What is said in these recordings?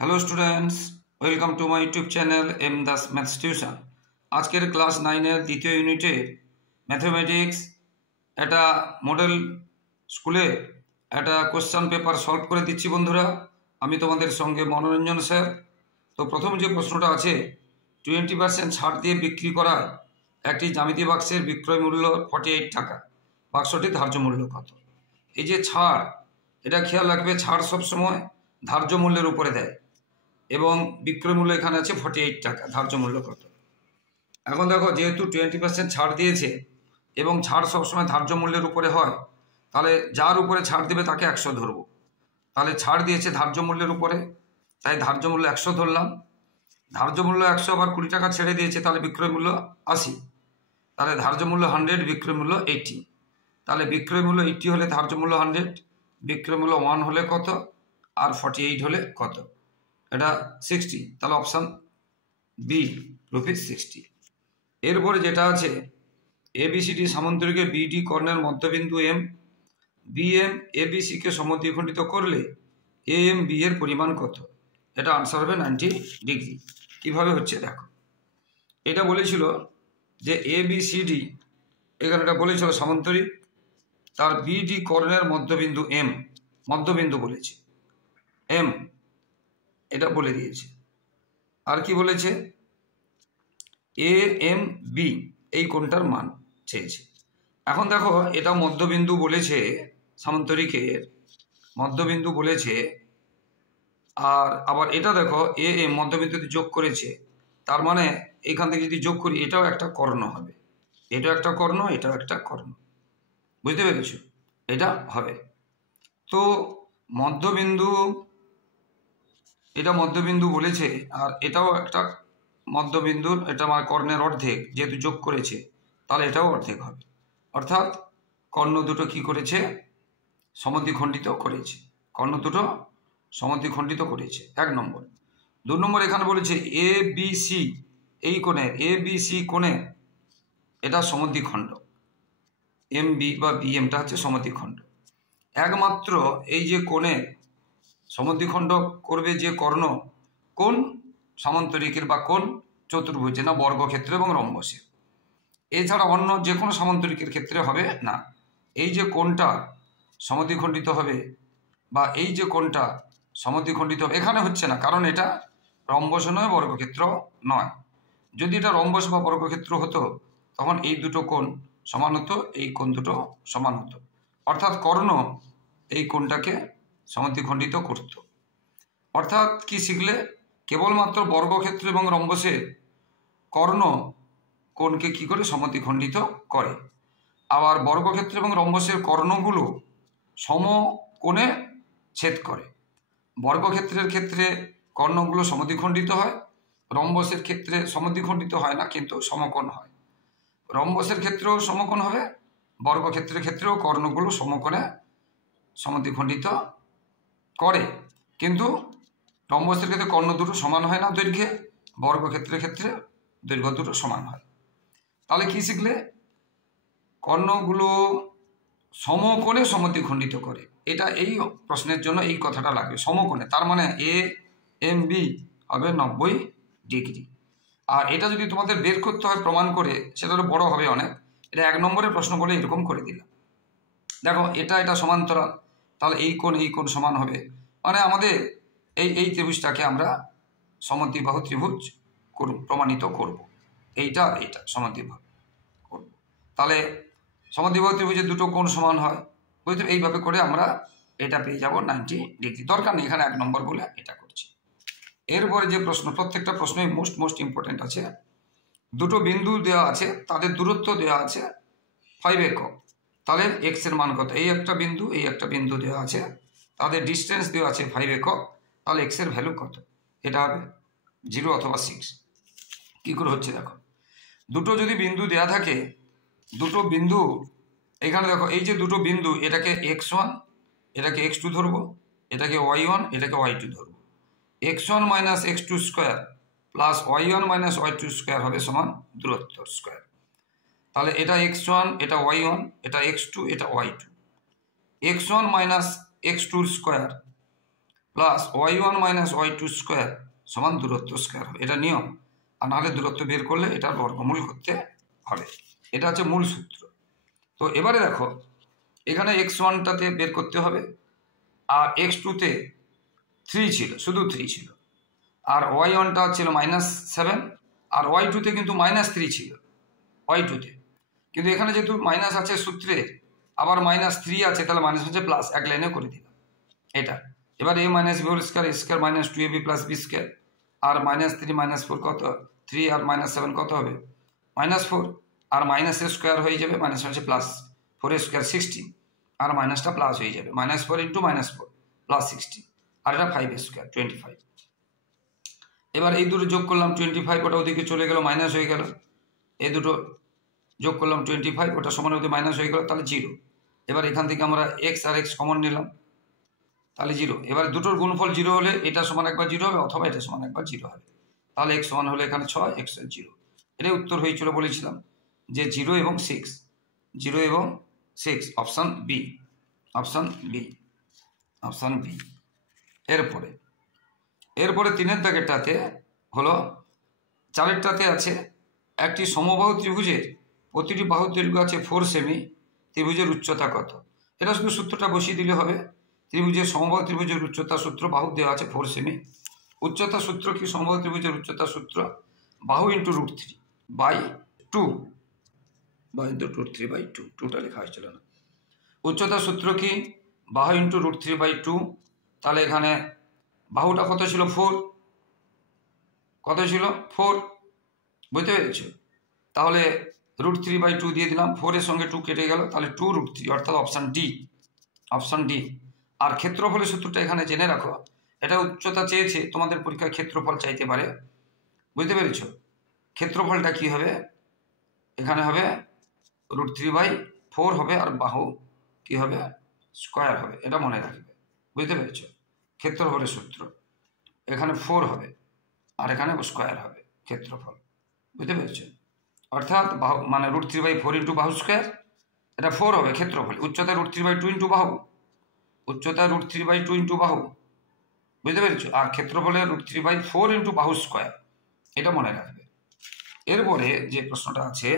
Hello students, welcome to my YouTube channel M Das maths tuition. আজকের class 9-এর দ্বিতীয় ইউনিটে ম্যাথমেটিক্স একটা মডেল স্কুলে একটা কোশ্চেন পেপার সলভ করে দিচ্ছি বন্ধুরা। আমি তোমাদের সঙ্গে মনোরঞ্জন স্যার। তো প্রথম যে প্রশ্নটা আছে, 20% ছাড় দিয়ে বিক্রি করা একটি জ্যামিতি বাক্সের বিক্রয় মূল্য 48 টাকা, বাক্সটির ধার্য মূল্য কত? এই যে ছাড়, এটা খেয়াল রাখবে, ছাড় সবসময় ধার্য মূল্যের উপরে দেয় এবং বিক্রয় মূল্য এখানে আছে 48 টাকা, ধার্য মূল্য কত? এখন দেখো, যেহেতু 20% ছাড় দিয়েছে এবং ছাড় সবসময় ধার্য মূল্যের উপরে হয়, তাহলে যার উপরে ছাড় দেবে তাকে 100 ধরবো। তাহলে ছাড় দিয়েছে ধার্য মূল্যের উপরে, তাই ধার্য মূল্য 100 ধরলাম। ধার্য মূল্য 100, আবার 20 টাকা ছেড়ে দিয়েছে, তাহলে বিক্রয় মূল্য 80। তাহলে ধার্য মূল্য 100, বিক্রয় মূল্য 80। তাহলে বিক্রয় মূল্য 80 হলে ধার্য মূল্য 100, বিক্রয় মূল্য 1 হলে কত, আর 48 হলে কত? এটা 60। তাহলে অপশান বি, ₹60। এরপরে যেটা আছে, এবিসিডি সামান্তরিকে বিডি কর্ণের মধ্যবিন্দু এম, বিএম এবিসিকে সমদ্বিখণ্ডিত করলে এ এম বি এর পরিমাণ কত? এটা আনসার হবে 90 ডিগ্রি। কীভাবে হচ্ছে দেখো, এটা বলেছিল যে এবিসিডি, এখানে এটা বলেছিল সামান্তরিক, তার বিডি কর্ণের মধ্যবিন্দু এম, মধ্যবিন্দু বলেছে এম, এটা বলে দিয়েছে। আর কি বলেছে? এ এম বি, এই কোণটার মান চেয়েছে। এখন দেখো, এটা মধ্যবিন্দু বলেছে, সামান্তরিকের মধ্যবিন্দু বলেছে, আর আবার এটা দেখো এ এম মধ্যবিন্দুতে যোগ করেছে, তার মানে এখান থেকে যদি যোগ করি এটাও একটা কর্ণ হবে, এটাও একটা কর্ণ, এটাও একটা কর্ণ। বুঝতে পেরেছ? এটা হবে। তো মধ্যবিন্দু, এটা মধ্যবিন্দু বলেছে, আর এটাও একটা মধ্যবিন্দুর, এটা আমার কর্ণের অর্ধেক, যেহেতু যোগ করেছে তাহলে এটাও অর্ধেক হবে। অর্থাৎ কর্ণ দুটো কি করেছে? সমদ্বিখণ্ডিত করেছে। কর্ণ দুটো সমদ্বিখণ্ডিত করেছে, 1 নম্বর। 2 নম্বর, এখানে বলেছে এ বি সি, এই কোণের এ বি সি কোণে এটা সমদ্বিখণ্ড, এম বি বা বি এমটা হচ্ছে সমদ্বিখণ্ড। একমাত্র এই যে কোণে সমদ্বিখণ্ড করবে যে কর্ণ, কোন সামান্তরিকের বা কোন চতুর্ভুজে? না, বর্গক্ষেত্র এবং রম্বসের। এছাড়া অন্য যে কোনো সামান্তরিকের ক্ষেত্রে হবে না। এই যে কোণটা সমদ্বিখণ্ডিত হবে, বা এই যে কোণটা সমদ্বিখণ্ডিত হবে, এখানে হচ্ছে না, কারণ এটা রম্বস নয়, বর্গক্ষেত্র নয়। যদি এটা রম্বস বা বর্গক্ষেত্র হতো তখন এই দুটো কোণ সমান হতো, এই কোণ দুটো সমান হতো। অর্থাৎ কর্ণ এই কোণটাকে সমদ্বিখণ্ডিত করত। অর্থাৎ কি শিখলে? কেবলমাত্র বর্গক্ষেত্র এবং রম্বসের কর্ণ কোণকে কি করে সমদ্বিখণ্ডিত করে। আবার বর্গক্ষেত্র এবং রম্বসের কর্ণগুলো সমকোণে ছেদ করে। বর্গক্ষেত্রের ক্ষেত্রে কর্ণগুলো সমদ্বিখণ্ডিত হয়, রম্বসের ক্ষেত্রে সমদ্বিখণ্ডিত হয় না, কিন্তু সমকোণ হয়। রম্বসের ক্ষেত্রেও সমকোণ হবে, বর্গক্ষেত্রের ক্ষেত্রেও কর্ণগুলো সমকোণে সমদ্বিখণ্ডিত করে, কিন্তু রম্বসের ক্ষেত্রে কর্ণ দুটো সমান হয় না দৈর্ঘ্যে, বর্গক্ষেত্রের ক্ষেত্রে দৈর্ঘ্য দুটো সমান হয়। তাহলে কি শিখলে? কর্ণগুলো সমকোণে সমদ্বিখণ্ডিত করে, এটা এই প্রশ্নের জন্য এই কথাটা লাগবে, সমকোণে। তার মানে এ এম বি হবে 90 ডিগ্রি। আর এটা যদি তোমাদের বের করতে হয় প্রমাণ করে, সেটা তো বড় হবে অনেক। এটা 1 নম্বরের প্রশ্ন বলে এরকম করে দিলাম। দেখো, এটা সমান্তরাল, তাহলে এই কোণ সমান হবে, মানে আমাদের এই ত্রিভুজটাকে আমরা সমদ্বিবাহু ত্রিভুজ প্রমাণিত করব। এইটা সমদ্বিবাহু করব, তাহলে সমদ্বিবাহু ত্রিভুজের দুটো কোণ সমান হয়, বুঝতে? এইভাবে করে আমরা এটা পেয়ে যাব 90 ডিগ্রি। দরকার নেই এখানে 1 নম্বর বলে এটা করছি। এরপরে যে প্রশ্ন, প্রত্যেকটা প্রশ্নই মোস্ট ইম্পর্টেন্ট আছে। দুটো বিন্দু দেওয়া আছে, তাদের দূরত্ব দেওয়া আছে 5 একক। তাহলে এক্স এর মান কত? এই একটা বিন্দু, এই একটা বিন্দু দেওয়া আছে, তাদের ডিস্টেন্স দেওয়া আছে 5 একক। তাহলে এক্স এর ভ্যালু কত? এটা হবে 0 অথবা 6। কি করে হচ্ছে দেখো, দুটো যদি বিন্দু দেওয়া থাকে, দুটো বিন্দু এখানে দেখো, এই যে দুটো বিন্দু, এটাকে x1, এটাকে x2 ধরবো, এটাকে y1, এটাকে y2 ধরবো। x1 minus x2 square plus y1 minus y2 square হবে সমান দূরত্ব স্কোয়ার। তাহলে এটা x1, এটা y1, এটা x2, এটা y2। x1 minus x2 square plus y1 minus y2 square সমান দূরত্ব স্কোয়ার হবে, এটা নিয়ম। আর নাহলে দূরত্ব বের করলে এটার বর্গমূল করতে হবে, এটা হচ্ছে মূল সূত্র। তো এবারে দেখো এখানে x1টাতে বের করতে হবে, আর x2তে 3 ছিল, শুধু 3 ছিল, আর y1টা ছিল -7, আর y2তে কিন্তু -3 ছিল y2তে, কিন্তু এখানে যেহেতু মাইনাস আছে সূত্রে, আবার -3 আছে, তাহলে মাইনাস হচ্ছে প্লাস, এক লাইনে করে দিলাম এটা। এবার a minus b whole square, a square minus 2ab plus b square, আর -3 -4 কত, 3 আর -7 কত হবে, -4, আর মাইনাস এর স্কোয়ার হয়ে যাবে, মাইনাস হচ্ছে প্লাস, 4 স্কোয়ার 16, আর মাইনাসটা প্লাস হয়ে যাবে, -4 ইন্টু -4 প্লাস 16, আর এটা 5 স্কোয়ার 25। এবার এই দুটো যোগ করলাম 25, ওটা ওদিকে চলে গেল, মাইনাস হয়ে গেল, এই দুটো যোগ করলাম 25, ওটা সমান হতে মাইনাস হয়ে গেল, তাহলে 0। এবার এখান থেকে আমরা এক্স আর এক্স কমন নিলাম, তাহলে 0। এবার দুটোর গুণফল 0 হলে এটা সমান একবার 0 হবে, অথবা এটা সমান একবার 0 হবে, তাহলে এক্স সমান হলে এখানে 6, এক্স 0। এটাই উত্তর হয়েছিল, বলেছিলাম যে 0 এবং 6, 0 এবং 6, option B, option B, option B. এরপরে 3-এর দাগেরটাতে হলো, 4-এরটাতে আছে একটি সমবাহু ত্রিভুজের প্রতিটি বাহুর দৈর্ঘ্য আছে 4 সেমি, ত্রিভুজের উচ্চতা কত? এটা শুধু সূত্রটা বসিয়ে দিলে হবে। ত্রিভুজের সমবাহু ত্রিভুজের উচ্চতা সূত্র, বাহু দেওয়া আছে 4 সেমি, উচ্চতা সূত্র কি? সমবাহু ত্রিভুজের উচ্চতা সূত্র বাহু ইন্টু √3/2, বাহু ইন্টু √3/2, 2টা লেখা হয়েছিল না। উচ্চতা সূত্র কি? বাহু ইন্টু √3/2, তাহলে এখানে বাহুটা কত ছিল? 4, কত ছিল? 4, বুঝতে পেরেছ? তাহলে √3/2 দিয়ে দিলাম, 4-এর সঙ্গে 2 কেটে গেল, তাহলে 2√3, অর্থাৎ অপশান ডি, অপশান ডি। আর ক্ষেত্রফলের সূত্রটা এখানে জেনে রাখো, এটা উচ্চতা চেয়েছে, তোমাদের পরীক্ষায় ক্ষেত্রফল চাইতে পারে, বুঝতে পেরেছ? ক্ষেত্রফলটা কি হবে? এখানে হবে √3/4 হবে, আর বাহু কি হবে? স্কোয়ার হবে, এটা মনে রাখবে, বুঝতে পেরেছ? ক্ষেত্রফলের সূত্র এখানে 4 হবে, আর এখানে স্কোয়ার হবে ক্ষেত্রফল, বুঝতে পেরেছ? অর্থাৎ বাহু মানে √3/4 ইন্টু বাহু স্কোয়ার, এটা 4 হবে ক্ষেত্রফল, উচ্চতা √3/2 ইন্টু বাহু, উচ্চতা √3/2 ইন্টু বাহু, বুঝতে পেরেছ? আর ক্ষেত্রফলে √3/4 ইন্টু বাহু স্কোয়ার, এটা মনে রাখবে। এরপরে যে প্রশ্নটা আছে,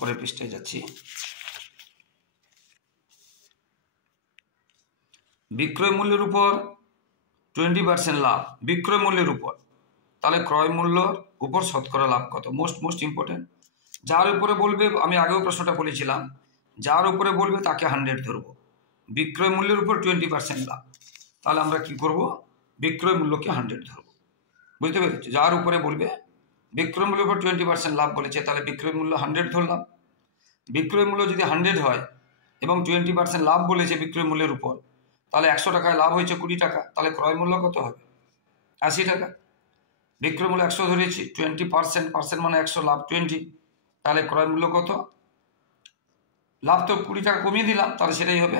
পরের পৃষ্ঠায় যাচ্ছি। বিক্রয় মূল্যের উপর 20% লাভ, বিক্রয় মূল্যের উপর, তাহলে ক্রয় মূল্যর উপর শতকরা লাভ কত? Most important. যার উপরে বলবে, আমি আগেও প্রশ্নটা বলেছিলাম, যার উপরে বলবে তাকে 100 ধরবো। বিক্রয় মূল্যের উপর 20% লাভ, তাহলে আমরা কি করব? বিক্রয় মূল্যকে 100 ধরবো, বুঝতে পেরেছি? যার উপরে বলবে বিক্রয় মূল্যের উপর 20% লাভ বলেছে, তাহলে বিক্রয় মূল্য 100 ধরলাম। বিক্রয় মূল্য যদি 100 হয় এবং 20% লাভ বলেছে বিক্রয় মূল্যের উপর, তাহলে 100 টাকায় লাভ হয়েছে 20 টাকা, তাহলে ক্রয় মূল্য কত হবে? 80 টাকা। বিক্রয় মূল্য 100 ধরেছি, 20% মানে 100, লাভ 20, তাহলে ক্রয় মূল্য কত? লাভ তো 20 টাকা কমিয়ে দিলাম, তাহলে সেটাই হবে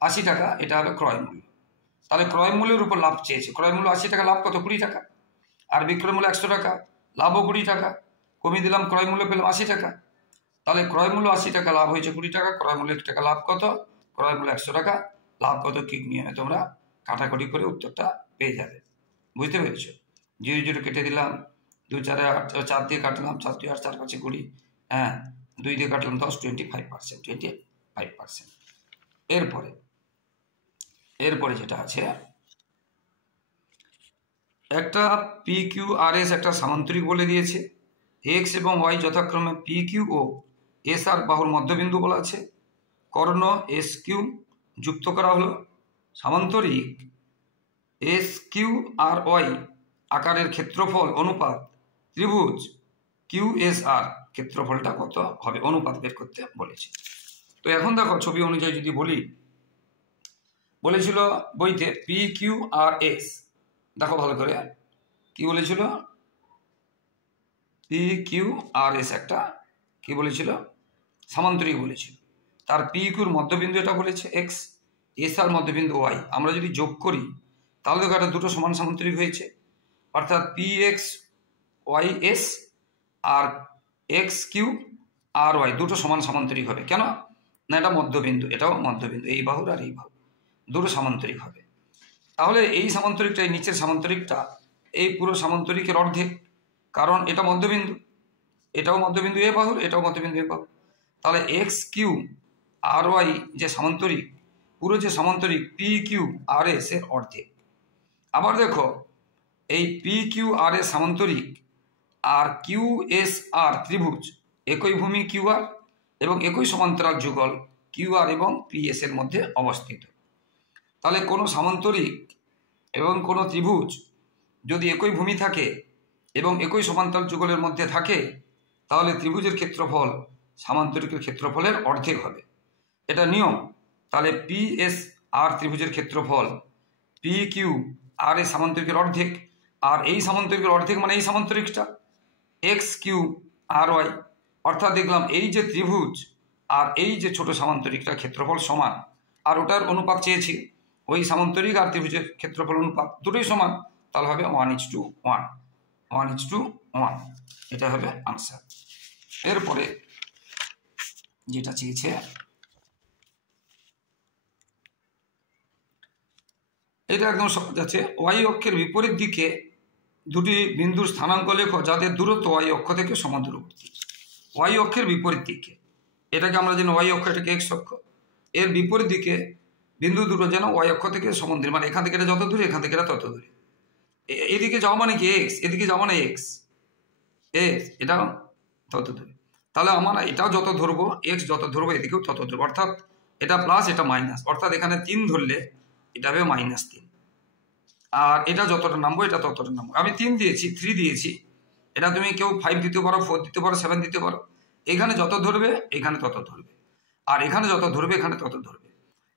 80 টাকা, এটা হবে ক্রয় মূল্য। তাহলে ক্রয় মূল্যের উপর লাভ চেয়েছে, ক্রয় মূল্য 80 টাকা, লাভ কত? 20 টাকা, আর বিক্রয় মূল্য 100 টাকা, লাভও 20 টাকা, কমিয়ে দিলাম, ক্রয় মূল্য পেলাম 80 টাকা। তাহলে ক্রয় মূল্য 80 টাকা, লাভ হয়েছে 20 টাকা, ক্রয় মূল্য 1 টাকা, লাভ কত? ক্রয় মূল্য 100 টাকা, লাভ কত? কি নিয়মে তোমরা কাটাকাটি করে উত্তরটা পেয়ে যাবে, বুঝতে পেরেছো? 0 0 কেটে দিলাম, 2 4 8, 4 দিয়ে কাটলাম, 4 2 8, 4 5 20, হ্যাঁ 2 দিয়ে কাটলাম 10, 25%। এরপরে যেটা আছে, একটা PQRS একটা সামান্তরিক বলে দিয়েছে, এক্স এবং ওয়াই যথাক্রমে PQ ও SR বাহুর মধ্যবিন্দু বলা আছে, কর্ণ SQ যুক্ত করা হলো, সামান্তরিক SQRY আকারের ক্ষেত্রফল অনুপাত ত্রিভুজ QSR ক্ষেত্রফলটা কত হবে? অনুপাত বের করতে বলেছে। তো এখন দেখো ছবি অনুযায়ী যদি বলি, বলেছিল বইতে PQRS, দেখো ভালো করে কি বলেছিল, PQRS একটা কি বলেছিল? সামান্তরিক বলেছিল। তার PQর মধ্যবিন্দু এটা বলেছে এক্স, SR মধ্যবিন্দু ওয়াই। আমরা যদি যোগ করি তাহলে দেখো এটা দুটো সমান সামান্তরিক হয়েছে, অর্থাৎ PXYS আর XQRY দুটো সমান সামান্তরিক হবে। কেন না? এটা মধ্যবিন্দু, এটাও মধ্যবিন্দু, এই বাহুর আর এই বাহু, দুটো সামান্তরিক হবে। তাহলে এই সামান্তরিকটা, এই নিচের সামান্তরিকটা এই পুরো সামান্তরিকের অর্ধেক, কারণ এটা মধ্যবিন্দু, এটাও মধ্যবিন্দু এ বাহুর, এটাও মধ্যবিন্দু এ বাহুর। তাহলে এক্স কিউ আর ওয়াই যে সামান্তরিক, পুরো যে সামান্তরিক পি কিউ আর এস এর অর্ধেক। আবার দেখো এই পি কিউ আর এস সামান্তরিক আর কিউ এস আর ত্রিভুজ, একই ভূমি কিউ আর এবং একই সমান্তরাল যুগল কিউ আর এবং পি এস এর মধ্যে অবস্থিত। তাহলে কোনো সামান্তরিক এবং কোনো ত্রিভুজ যদি একই ভূমি থাকে এবং একই সমান্তরাল যুগলের মধ্যে থাকে, তাহলে ত্রিভুজের ক্ষেত্রফল সামান্তরিকের ক্ষেত্রফলের অর্ধেক হবে, এটা নিয়ম। তাহলে পি এস আর ত্রিভুজের ক্ষেত্রফল পি কিউ আর এস সামান্তরিকের অর্ধেক, আর এই সামান্তরিকের অর্ধেক মানে এই সামান্তরিকটা এক্স কিউ আর ওয়াই। অর্থাৎ দেখলাম এই যে ত্রিভুজ আর এই যে ছোট সামান্তরিকটা ক্ষেত্রফল সমান, আর ওটার অনুপাত চেয়েছি ওই সামান্তরিক আর ত্রিভুজের ক্ষেত্রফল অনুপাত দুটোই সমান, তাহলে হবে 1:1, 1:1, এটা হবে আনসার। এরপরে যেটা চেয়েছে এটা একদম সহজ আছে। ওয়াই অক্ষের বিপরীত দিকে দুটি বিন্দুর স্থানাঙ্ক লেখো যাদের দূরত্ব ওয়াই অক্ষ থেকে সমান্তরবর্তী। ওয়াই অক্ষের বিপরীত দিকে, এটাকে আমরা যেন ওয়াই অক্ষ, এটাকে এক্স অক্ষ, এর বিপরীত দিকে বিন্দু দুটো যেন ওয়াই অক্ষ থেকে সমান্তরাল, মানে এখান থেকে এটা যত দূরে, এখান থেকে এটা তত দূরে। এদিকে যাওয়া মানে কি এক্স, এদিকে যাওয়া মানে এক্স, এটা তত দূরে। তাহলে আমরা এটাও যত ধরবো, এক্স যত ধরবো এদিকেও তত ধরবো, অর্থাৎ এটা প্লাস এটা মাইনাস, অর্থাৎ এখানে 3 ধরলে এটা হবে -3, আর এটা যতটা নামবো এটা ততটা নামবো। আমি 3 দিয়েছি, 3 দিয়েছি, এটা তুমি কেউ 5 দিতে পারো, 4 দিতে পারো, 7 দিতে পারো। এখানে যত ধরবে এখানে তত ধরবে, আর এখানে যত ধরবে এখানে তত ধরবে।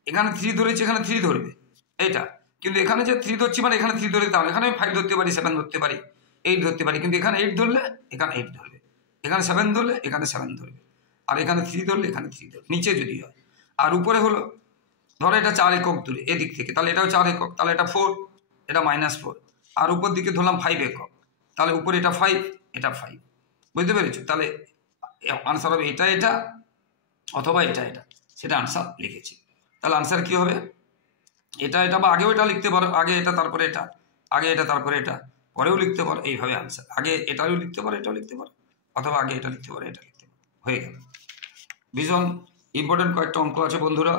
এখানে 3 ধরেছি, এখানে 3 ধরবে এটা, কিন্তু এখানে যে 3 ধরছি মানে এখানে 3 ধরে, তাহলে এখানে আমি 5 ধরতে পারি, 7 ধরতে পারি, 8 ধরতে পারি, কিন্তু এখানে 8 ধরলে এখানে 8 ধরবে, এখানে 7 ধরলে এখানে 7 ধরবে, আর এখানে 3 ধরলে এখানে 3 ধরবে, নিচে যদি হয়। আর উপরে হলো ধরো এটা 4 একক দূরে এদিক থেকে, তাহলে এটাও 4 একক, তাহলে এটা 4, এটা -4। আর উপর দিকে ধরলাম 5 একক, তাহলে উপরে এটা 5, এটা 5। বুঝতে পেরেছো? তাহলে আনসার হবে এটা এটা অথবা এটা এটা, সেটা আনসার লিখেছি। তাহলে আনসার কি হবে? এটা এটা, বা আগেও এটা লিখতে পারো, আগে এটা তারপরে এটা, আগে এটা তারপরে এটা, পরেও লিখতে পারো, এইভাবে আনসার। আগে এটাও লিখতে পারো, এটাও লিখতে পারো, অথবা আগে এটা লিখতে পারো, এটা লিখতে পারো, হয়ে গেল। ভীষণ ইম্পর্টেন্ট কয়েকটা অঙ্ক আছে বন্ধুরা,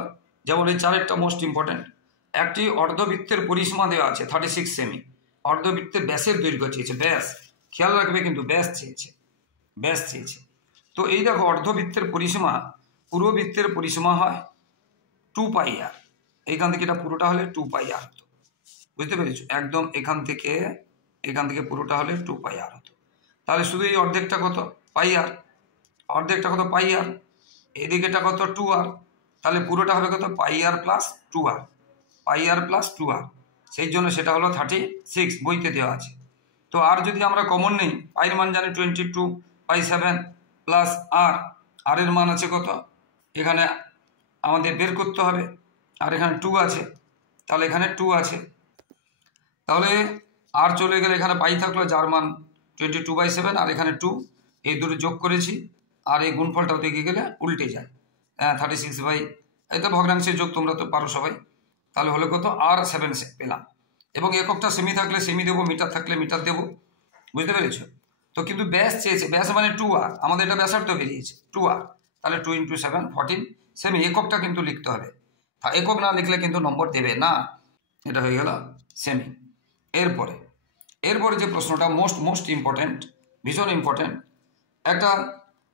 যেমন এই 4টা মোস্ট ইম্পর্টেন্ট। একটি অর্ধবৃত্তের পরিসীমা দেওয়া আছে 36 সেমি, অর্ধবৃত্তের ব্যাসের দৈর্ঘ্য চেয়েছে, ব্যাস খেয়াল রাখবে কিন্তু, ব্যাস চেয়েছে, ব্যাস চেয়েছে। তো এই দেখো অর্ধবৃত্তের পরিসীমা, পুরো বৃত্তের পরিসীমা হয় 2πr, এইখান থেকে এটা পুরোটা হলে 2πr হতো। বুঝতে পেরেছো? একদম এখান থেকে পুরোটা হলে 2πr হতো। তাহলে শুধু এই অর্ধেকটা কত? πr, অর্ধেকটা কত? πr, এদিকেটা কত? 2r, তাহলে পুরোটা হবে কত? πr plus 2r, πr plus 2r, সেই জন্য সেটা হলো 36, বইতে দেওয়া আছে। তো আর যদি আমরা কমন নেই, পাইয়ের মান জানি 22/7 প্লাস আর এর মান আছে কত? এখানে আমাদের বের করতে হবে, আর এখানে 2 আছে, তাহলে এখানে 2 আছে, তাহলে আর চলে গেলে এখানে পাই থাকলো যার মান 22/7, আর এখানে 2, এই দুটো যোগ করেছি, আর এই গুণফলটাও দেখে গেলে উল্টে যায়, 36 এটা ভগ্নাংশের যোগ, তোমরা তো পারো সবাই। তাহলে হলো কত? R7 পেলাম, এবং এককটা সেমি থাকলে সেমি দেবো, মিটার থাকলে মিটার দেবো। বুঝতে পেরেছো? তো কিন্তু ব্যাস চেয়েছে, ব্যাস মানে 2r, আমাদের এটা ব্যাসার্ধ বেরিয়েছে 2r, তাহলে 2 × 7 14 সেমি, এককটা কিন্তু লিখতে হবে, একক না লিখলে কিন্তু নম্বর দেবে না। এটা হয়ে গেল সেমি। এরপরে যে প্রশ্নটা মোস্ট ইম্পর্টেন্ট, ভীষণ ইম্পর্টেন্ট, একটা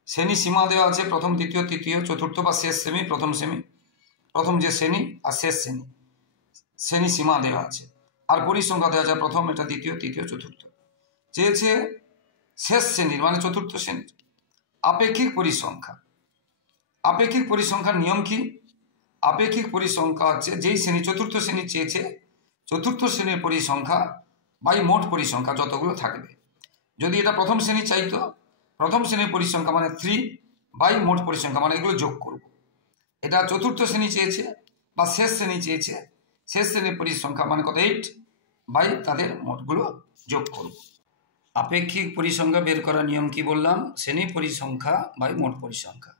শ্রেণী সীমা দেওয়া আছে, প্রথম দ্বিতীয় তৃতীয় চতুর্থ বা শেষ সেমি, প্রথম সেমি, প্রথম যে শ্রেণী আর শেষ শ্রেণী সীমা দেওয়া আছে, আর পরিসংখ্যা দেওয়া আছে, প্রথম এটা দ্বিতীয় তৃতীয় চতুর্থ। চেয়েছে শেষ শ্রেণীর মানে চতুর্থ শ্রেণীর আপেক্ষিক পরিসংখ্যা। আপেক্ষিক পরিসংখ্যার নিয়ম কি? আপেক্ষিক পরিসংখ্যা হচ্ছে যেই শ্রেণী, চতুর্থ শ্রেণী চেয়েছে, চতুর্থ শ্রেণীর পরিসংখ্যা বাই মোট পরিসংখ্যা যতগুলো থাকবে। যদি এটা প্রথম শ্রেণী চাইতো, প্রথম শ্রেণীর পরিসংখ্যা মানে 3 বাই মোট পরিসংখ্যা মানে এগুলো যোগ করব। এটা চতুর্থ শ্রেণী চেয়েছে বা শেষ শ্রেণী চেয়েছে, শেষ শ্রেণীর পরিসংখ্যা মানে কত? 8 বাই তাদের মোটগুলো যোগ করব। আপেক্ষিক পরিসংখ্যা বের করার নিয়ম কি বললাম? শ্রেণী পরিসংখ্যা বাই মোট পরিসংখ্যা।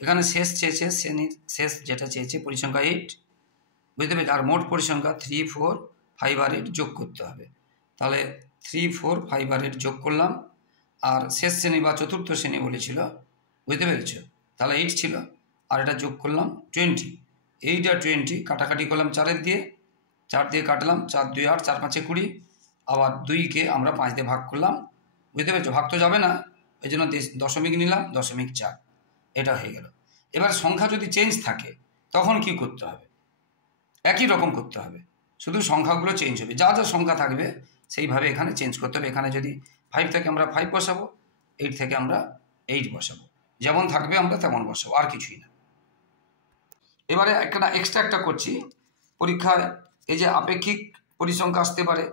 এখানে শেষ চেয়েছে, শ্রেণীর শেষ যেটা চেয়েছে পরিসংখ্যা 8 বুঝতে পেরেছি। আর মোট পরিসংখ্যা 3, 4, 5 আর 8 যোগ করতে হবে। তাহলে 3, 4, 5 আর 8 যোগ করলাম। আর শেষ শ্রেণী বা চতুর্থ শ্রেণী বলেছিল, বুঝতে পেরেছ? তাহলে 8 ছিল, আর এটা যোগ করলাম 20। 8 আর 20 কাটাকাটি করলাম 4 দিয়ে, 4 দিয়ে কাটলাম, 4 2 8, 4 5 20। আবার 2কে আমরা 5 দিয়ে ভাগ করলাম, বুঝতে পেরেছো? ভাগ তো যাবে না, ওই জন্য দশমিক নিলাম, 0.4। এটা হয়ে গেল। এবার সংখ্যা যদি চেঞ্জ থাকে তখন কি করতে হবে? একই রকম করতে হবে, শুধু সংখ্যাগুলো চেঞ্জ হবে। যা যা সংখ্যা থাকবে সেইভাবে এখানে চেঞ্জ করতে হবে। এখানে যদি 5 থেকে আমরা 5 বসাবো, 8 থেকে আমরা 8 বসাবো, যেমন থাকবে আমরা তেমন বসাবো, আর কিছুই না। এবারে একটা এক্সট্রা একটা করছি পরীক্ষায়, এই যে আপেক্ষিক পরিসংখ্যা আসতে পারে,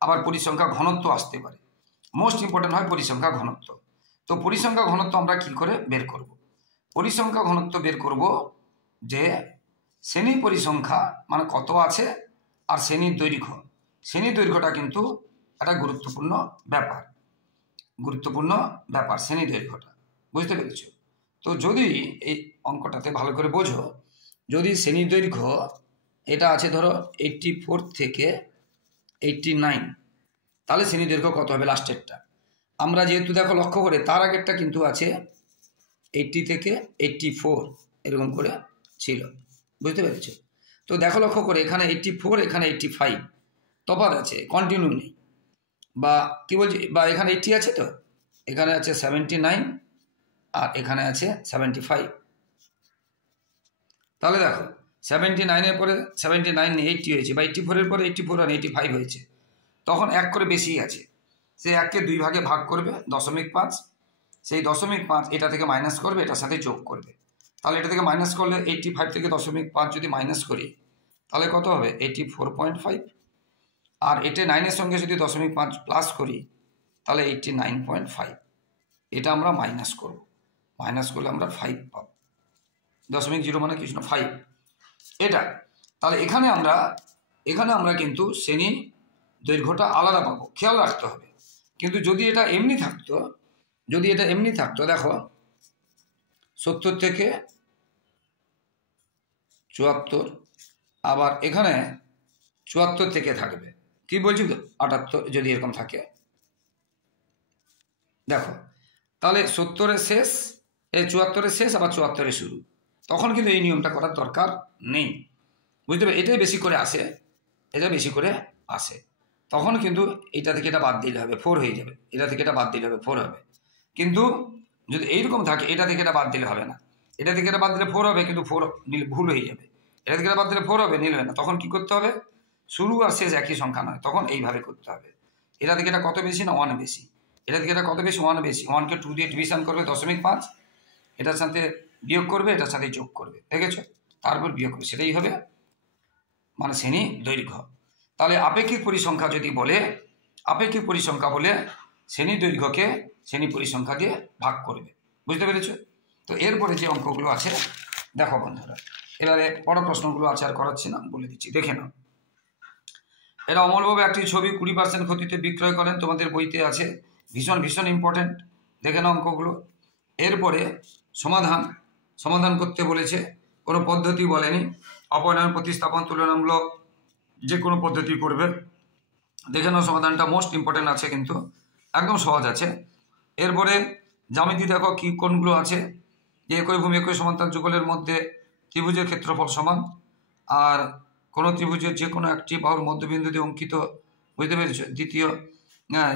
আবার পরিসংখ্যা ঘনত্ব আসতে পারে। মোস্ট ইম্পর্টেন্ট হয় পরিসংখ্যা ঘনত্ব। তো পরিসংখ্যা ঘনত্ব আমরা কি করে বের করব? পরিসংখ্যা ঘনত্ব বের করব যে শ্রেণী পরিসংখ্যা মানে কত আছে, আর শ্রেণীর দৈর্ঘ্য। শ্রেণীর দৈর্ঘ্যটা কিন্তু একটা গুরুত্বপূর্ণ ব্যাপার, শ্রেণী দৈর্ঘ্যটা, বুঝতে পেরেছ? তো যদি এই অঙ্কটাতে ভালো করে বোঝো, যদি শ্রেণী দৈর্ঘ্য এটা আছে ধরো 84 থেকে 89, তাহলে শ্রেণী দৈর্ঘ্য কত হবে লাস্টেরটা? আমরা যেহেতু দেখো লক্ষ্য করে তার আগেরটা কিন্তু আছে 80 থেকে 84 এরকম করে ছিল, বুঝতে পেরেছ? তো দেখো লক্ষ্য করে এখানে 84, এখানে 85 তফাৎ আছে, কন্টিনিউ নেই। বা কি বলছি, বা এখানে 80 আছে, তো এখানে আছে 79 আর এখানে আছে 75। তাহলে দেখো 79-এর পরে 79 80 হয়েছে, বা 84-এর পরে 84 আর 85 হয়েছে, তখন 1 করে বেশি আছে। সেই 1কে 2 ভাগে ভাগ করবে, 0.5। সেই 0.5 এটা থেকে মাইনাস করবে, এটার সাথে যোগ করবে। তাহলে এটা থেকে মাইনাস করলে 85 থেকে 0.5 যদি মাইনাস করি তাহলে কত হবে? 84.5। আর এটা 9-এর সঙ্গে যদি 0.5 প্লাস করি তাহলে 89.5। এটা আমরা মাইনাস করব, মাইনাস করলে আমরা 5 পাবো। 0.0 মানে কিছু না, 5 এটা। তাহলে এখানে আমরা কিন্তু শ্রেণী দৈর্ঘ্যটা আলাদা পাবো, খেয়াল রাখতে হবে। কিন্তু যদি এটা এমনি থাকতো, দেখো 70 থেকে 74, আবার এখানে 74 থেকে থাকবে, কি বলছি, 78 যদি এরকম থাকে, দেখো তাহলে 70-এর শেষ, এই 74-এর শেষ, আবার 74-এর শুরু, তখন কিন্তু এই নিয়মটা করার দরকার নেই, বুঝতে পারবে? এটাই বেশি করে আসে, তখন কিন্তু এটা থেকে এটা বাদ দিলে হবে, 4 হয়ে যাবে। এটা থেকে এটা বাদ দিলে হবে, 4 হবে। কিন্তু যদি এইরকম থাকে, এটা থেকে এটা বাদ দিলে হবে না, এটা থেকে এটা বাদ দিলে 4 হবে, কিন্তু 4 ভুল হয়ে যাবে। এটা থেকে এটা বাদ দিলে 4 হবে, নিলে না। তখন কি করতে হবে? শুরু আর শেষ একই সংখ্যা নয়, তখন এইভাবে করতে হবে। এটা থেকে এটা কত বেশি না 1 বেশি, এটা থেকে এটা কত বেশি 1 বেশি, 1কে 2 দিয়ে ডিভিশন করবে 0.5, এটার সাথে বিয়োগ করবে, এটার সাথে যোগ করবে, দেখেছ? তারপর বিয়োগ করবে, সেটাই হবে মানে শ্রেণী দৈর্ঘ্য। তাহলে আপেক্ষিক পরিসংখ্যা যদি বলে, আপেক্ষিক পরিসংখ্যা বলে শ্রেণী দৈর্ঘ্যকে শ্রেণী পরিসংখ্যা দিয়ে ভাগ করবে, বুঝতে পেরেছ? তো এরপরে যে অঙ্কগুলো আছে দেখো বন্ধুরা, এবারে বড় প্রশ্নগুলো আছে, আর করাচ্ছি না, বলে দিচ্ছি, দেখে নাও। এরা অমলবাবু একটি ছবি 20% ক্ষতিতে বিক্রয় করেন, তোমাদের বইতে আছে, ভীষণ ইম্পর্টেন্ট, দেখে নাও অঙ্কগুলো। এরপরে সমাধান করতে বলেছে, কোনো পদ্ধতি বলেনি, অপনয়ন, প্রতিস্থাপন, তুলনামূলক যে কোনো পদ্ধতি করবে, দেখে নাও সমাধানটা, মোস্ট ইম্পর্টেন্ট আছে, কিন্তু একদম সহজ আছে। এরপরে জ্যামিতি দেখো কি কোনগুলো আছে, যে একই ভূমি একই সমান্তরাল যুগলের মধ্যে ত্রিভুজের ক্ষেত্রফল সমান, আর কোনো ত্রিভুজের যে কোনো একটি বাহুর মধ্যবিন্দু দিয়ে অঙ্কিত, বুঝতে পেরেছ? দ্বিতীয়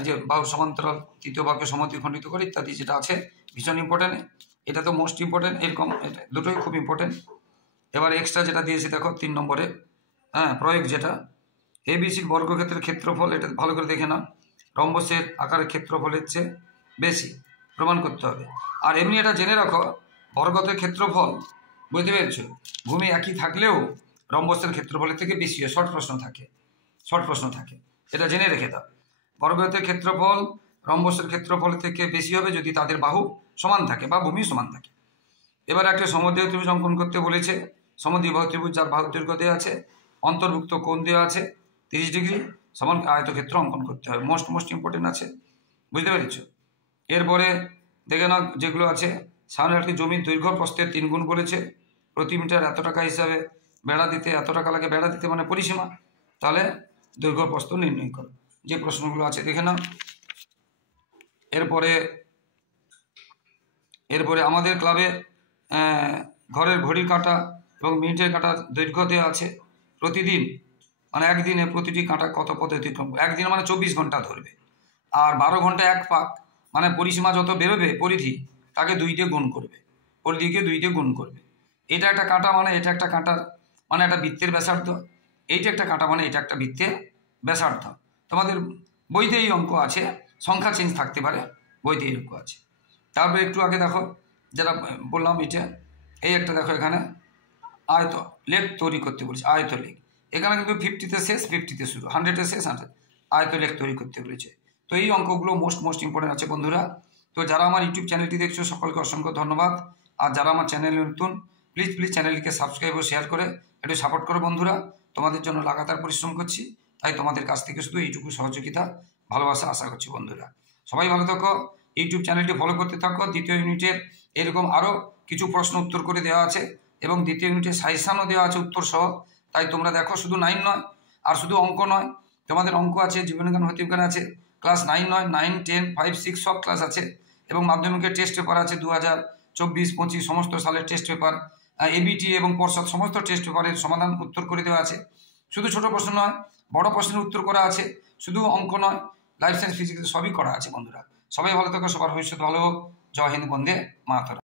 যে বাহুর সমান্তরাল তৃতীয় বাহুকে সমদ্বিখণ্ডিত করে, ইত্যাদি যেটা আছে, ভীষণ ইম্পর্টেন্ট। এটা তো মোস্ট ইম্পর্টেন্ট, এরকম এটা দুটোই খুব ইম্পর্টেন্ট। এবার এক্সট্রা যেটা দিয়েছি দেখো 3 নম্বরে, প্রয়োগ, যেটা এবিসির বর্গক্ষেত্রের ক্ষেত্রফল, এটা ভালো করে দেখে নাও, রম্বসের আকারের ক্ষেত্রফলের চেয়ে বেশি, প্রমাণ করতে হবে। আর এমনি এটা জেনে রাখো, বর্গক্ষেত্রের ক্ষেত্রফল, বুঝতে পেরেছ, ভূমি একই থাকলেও রম্বসের ক্ষেত্রফলের থেকে বেশি হয়, শর্ট প্রশ্ন থাকে, এটা জেনে রেখে দাও। বর্গক্ষেত্রের ক্ষেত্রফল রম্বসের ক্ষেত্রফলের থেকে বেশি হবে যদি তাদের বাহু সমান থাকে বা ভূমি সমান থাকে। এবার একটা সমদ্বিবাহু ত্রিভুজ অঙ্কন করতে বলেছে, সমদ্বিবাহু ত্রিভুজ যার বাহুর দৈর্ঘ্য দেওয়া আছে, অন্তর্ভুক্ত কোণ দেওয়া আছে 30 ডিগ্রি, সমান আয়তক্ষেত্র অঙ্কন করতে হবে, মোস্ট ইম্পর্টেন্ট আছে, বুঝতে পেরেছ? এরপরে দেখে নাও যেগুলো আছে, সামনে একটি জমির দৈর্ঘ্য প্রস্থের 3 গুণ বলেছে, প্রতি মিটার এত টাকা হিসাবে বেড়া দিতে এত টাকা লাগে, বেড়া দিতে মানে পরিসীমা, তাহলে দৈর্ঘ্য প্রস্থ নির্ণয় করো। যে প্রশ্নগুলো আছে দেখে নাও। এরপরে আমাদের ক্লাবে ঘরের ঘড়ির কাঁটা এবং মিনিটের কাঁটা দৈর্ঘ্য দেওয়া আছে। প্রতিদিন মানে একদিনে প্রতিটি কাঁটা কত পথ অতিক্রম, একদিন মানে 24 ঘন্টা ধরবে, আর 12 ঘন্টা এক পাক, মানে পরিসীমা যত বেরোবে পরিধি তাকে 2 দিয়ে গুণ করবে, পরিধিকে 2 দিয়ে গুণ করবে। এটা একটা কাঁটা মানে এটা একটা কাঁটার মানে একটা বৃত্তের ব্যাসার্ধ, এইটা একটা কাঁটা মানে এটা একটা বৃত্তের ব্যাসার্ধ। তোমাদের বইতে এই অঙ্ক আছে, সংখ্যা চেঞ্জ থাকতে পারে, বইতে এই অঙ্ক আছে। তারপরে একটু আগে দেখো যেটা বললাম, এটা এই একটা দেখো এখানে আয়ত লেখ তৈরি করতে বলেছে, আয়ত লেখ। এখানে কিন্তু 50-তে শেষ, 50-তে শুরু, 100-এ শেষ, 100 আয়ত লেখ তৈরি করতে বলেছে। তো এই অঙ্কগুলো মোস্ট ইম্পর্টেন্ট আছে বন্ধুরা। তো যারা আমার ইউটিউব চ্যানেলটি দেখছো সকলকে অসংখ্য ধন্যবাদ। আর যারা আমার চ্যানেলে নতুন, প্লিজ চ্যানেলটিকে সাবস্ক্রাইব ও শেয়ার করে একটু সাপোর্ট করো বন্ধুরা। তোমাদের জন্য লাগাতার পরিশ্রম করছি, তাই তোমাদের কাছ থেকে শুধু এইটুকু সহযোগিতা, ভালোবাসা আশা করছি বন্ধুরা। সবাই ভালো থাকো, ইউটিউব চ্যানেলটি ফলো করতে থাকো। দ্বিতীয় ইউনিটের এরকম আরও কিছু প্রশ্ন উত্তর করে দেওয়া আছে এবং দ্বিতীয় ইউনিটে সাজেশনও দেওয়া আছে উত্তর সহ, তাই তোমরা দেখো। শুধু 9 নয়, আর শুধু অঙ্ক নয়, তোমাদের অঙ্ক আছে, জীবনজ্ঞান ভৌতিকজ্ঞান আছে, ক্লাস 9 নয়, 9, 10, 5, 6 সব ক্লাস আছে, এবং মাধ্যমিকের টেস্ট পেপার আছে 2024-25 সমস্ত সালের টেস্ট পেপার, এবিটি এবং পর্ষদ সমস্ত টেস্ট পেপারের সমাধান উত্তর করে দেওয়া আছে। শুধু ছোট প্রশ্ন নয়, বড় প্রশ্নের উত্তর করা আছে, শুধু অঙ্ক নয়, লাইফ সায়েন্স ফিজিক্স সবই করা আছে বন্ধুরা। সবাই ভালো থাকো, সবার ভবিষ্যৎ ভালো হোক। জয় হিন্দ, বন্দে মাতরম।